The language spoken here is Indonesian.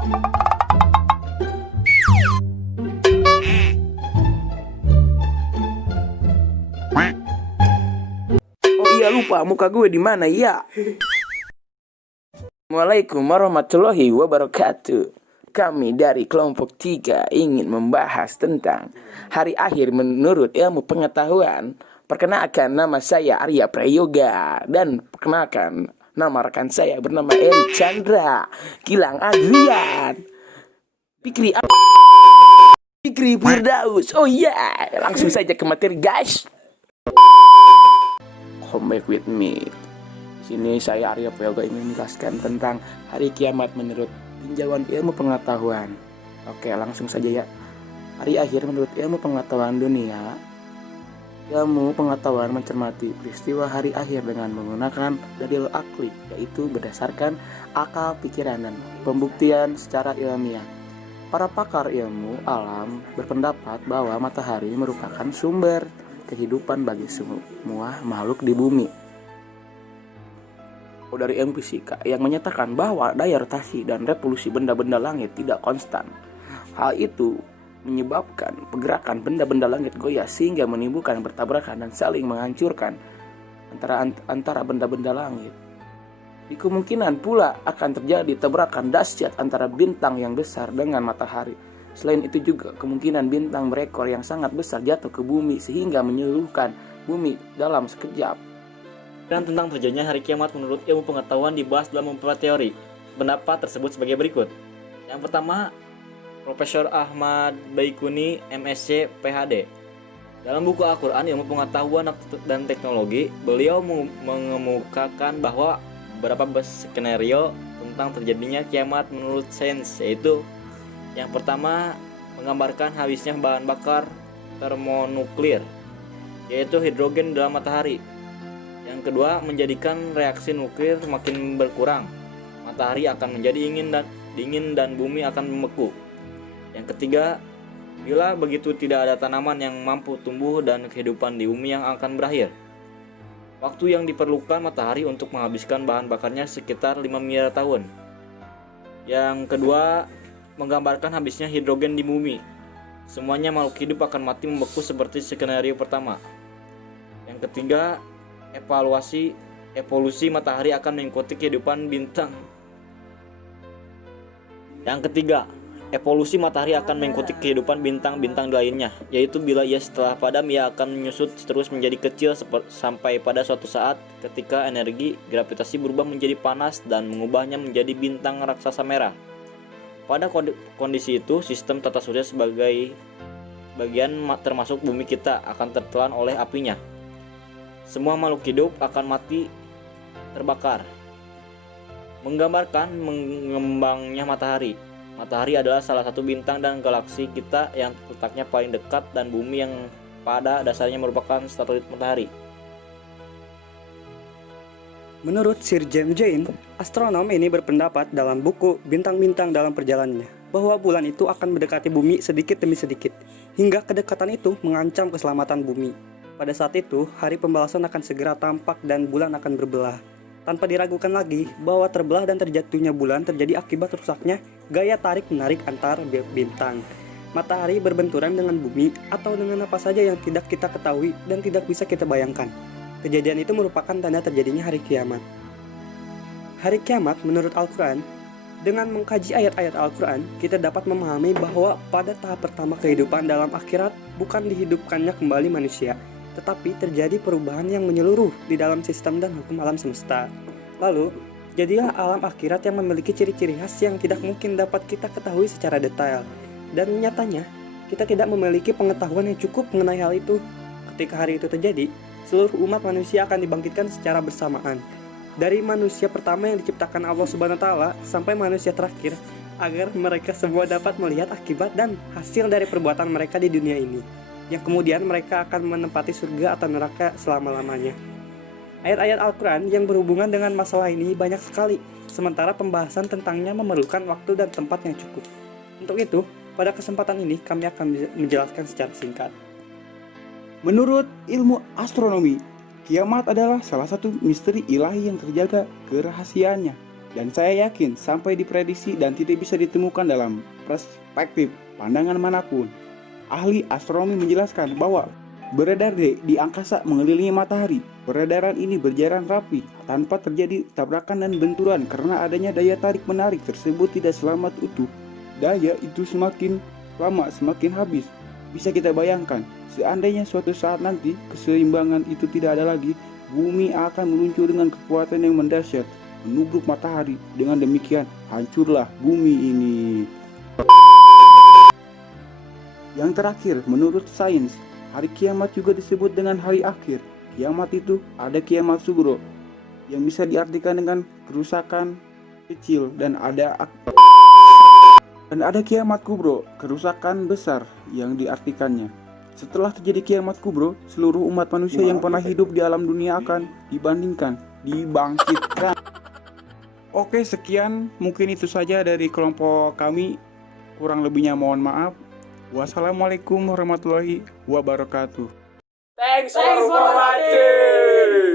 Oh iya, lupa muka gue di mana ya? Assalamualaikum warahmatullahi wabarakatuh. Kami dari kelompok 3 ingin membahas tentang hari akhir menurut ilmu pengetahuan. Perkenalkan, nama saya Arya Prayoga. Dan perkenalkan, nama rekan saya bernama Eri Chandra, Gilang Adrian, Fikri Firdaus. Oh iya, langsung saja ke materi guys. Come back with me. Di sini saya Arya Prayoga ingin menjelaskan tentang hari kiamat menurut tinjauan ilmu pengetahuan. Oke, langsung saja ya. Hari akhir menurut ilmu pengetahuan dunia. Ilmu pengetahuan mencermati peristiwa hari akhir dengan menggunakan dalil akli, yaitu berdasarkan akal pikiran dan pembuktian secara ilmiah. Para pakar ilmu alam berpendapat bahwa matahari merupakan sumber kehidupan bagi semua makhluk di bumi. Dari ilmu fisika yang menyatakan bahwa daya rotasi dan revolusi benda-benda langit tidak konstan. Hal itu menyebabkan pergerakan benda-benda langit goyah sehingga menimbulkan bertabrakan dan saling menghancurkan antara benda-benda langit. Di kemungkinan pula akan terjadi tabrakan dahsyat antara bintang yang besar dengan matahari. Selain itu juga kemungkinan bintang berekor yang sangat besar jatuh ke bumi sehingga menyeluruhkan bumi dalam sekejap. Dan tentang terjadinya hari kiamat menurut ilmu pengetahuan dibahas dalam beberapa teori. Pendapat tersebut sebagai berikut. Yang pertama, Profesor Ahmad Baikuni, MSc, PhD. Dalam buku Al-Quran Ilmu Pengetahuan dan Teknologi, beliau mengemukakan bahwa beberapa skenario tentang terjadinya kiamat menurut sains, yaitu yang pertama, menggambarkan habisnya bahan bakar termonuklir, yaitu hidrogen dalam matahari. Yang kedua, menjadikan reaksi nuklir makin berkurang. Matahari akan menjadi dingin dan bumi akan membeku. Yang ketiga, bila begitu tidak ada tanaman yang mampu tumbuh dan kehidupan di bumi yang akan berakhir. Waktu yang diperlukan matahari untuk menghabiskan bahan bakarnya sekitar 5 miliar tahun. Yang kedua, menggambarkan habisnya hidrogen di bumi. Semuanya makhluk hidup akan mati membeku seperti skenario pertama. Yang ketiga, evolusi matahari akan mengikuti kehidupan bintang. Yang ketiga, evolusi matahari akan mengikuti kehidupan bintang-bintang lainnya, yaitu bila ia setelah padam ia akan menyusut terus menjadi kecil sampai pada suatu saat ketika energi gravitasi berubah menjadi panas dan mengubahnya menjadi bintang raksasa merah. Pada kondisi itu, sistem tata surya sebagai bagian termasuk bumi kita akan tertelan oleh apinya. Semua makhluk hidup akan mati terbakar. Menggambarkan mengembangnya matahari. Matahari adalah salah satu bintang dan galaksi kita yang letaknya paling dekat dan bumi yang pada dasarnya merupakan satelit matahari. Menurut Sir James Jane, astronom ini berpendapat dalam buku Bintang-Bintang dalam Perjalanannya bahwa bulan itu akan mendekati bumi sedikit demi sedikit, hingga kedekatan itu mengancam keselamatan bumi. Pada saat itu, hari pembalasan akan segera tampak dan bulan akan berbelah. Tanpa diragukan lagi bahwa terbelah dan terjatuhnya bulan terjadi akibat rusaknya gaya tarik-menarik antar bintang. Matahari berbenturan dengan bumi atau dengan apa saja yang tidak kita ketahui dan tidak bisa kita bayangkan. Kejadian itu merupakan tanda terjadinya hari kiamat. Hari kiamat menurut Al-Quran, dengan mengkaji ayat-ayat Al-Quran, kita dapat memahami bahwa pada tahap pertama kehidupan dalam akhirat bukan dihidupkannya kembali manusia, tetapi terjadi perubahan yang menyeluruh di dalam sistem dan hukum alam semesta. Lalu, jadilah alam akhirat yang memiliki ciri-ciri khas yang tidak mungkin dapat kita ketahui secara detail. Dan nyatanya, kita tidak memiliki pengetahuan yang cukup mengenai hal itu. Ketika hari itu terjadi, seluruh umat manusia akan dibangkitkan secara bersamaan. Dari manusia pertama yang diciptakan Allah Subhanahu wa Ta'ala sampai manusia terakhir, agar mereka semua dapat melihat akibat dan hasil dari perbuatan mereka di dunia ini, yang kemudian mereka akan menempati surga atau neraka selama-lamanya. Ayat-ayat Al-Quran yang berhubungan dengan masalah ini banyak sekali, sementara pembahasan tentangnya memerlukan waktu dan tempat yang cukup. Untuk itu, pada kesempatan ini kami akan menjelaskan secara singkat. Menurut ilmu astronomi, kiamat adalah salah satu misteri ilahi yang terjaga kerahasiaannya. Dan saya yakin sampai diprediksi dan tidak bisa ditemukan dalam perspektif pandangan manapun. Ahli astronomi menjelaskan bahwa beredar di angkasa mengelilingi matahari. Peredaran ini berjalan rapi tanpa terjadi tabrakan dan benturan karena adanya daya tarik menarik tersebut tidak selamat utuh. Daya itu semakin lama semakin habis. Bisa kita bayangkan, seandainya suatu saat nanti keseimbangan itu tidak ada lagi, bumi akan meluncur dengan kekuatan yang mendahsyat, menubruk matahari. Dengan demikian, hancurlah bumi ini. Yang terakhir, menurut sains, hari kiamat juga disebut dengan hari akhir. Kiamat itu ada kiamat sugro yang bisa diartikan dengan kerusakan kecil dan ada kiamat kubro, kerusakan besar yang diartikannya. Setelah terjadi kiamat kubro, seluruh umat manusia yang pernah hidup di alam dunia akan dibangkitkan. Oke, sekian mungkin itu saja dari kelompok kami. Kurang lebihnya mohon maaf. Wassalamualaikum warahmatullahi wabarakatuh. Thanks for watching.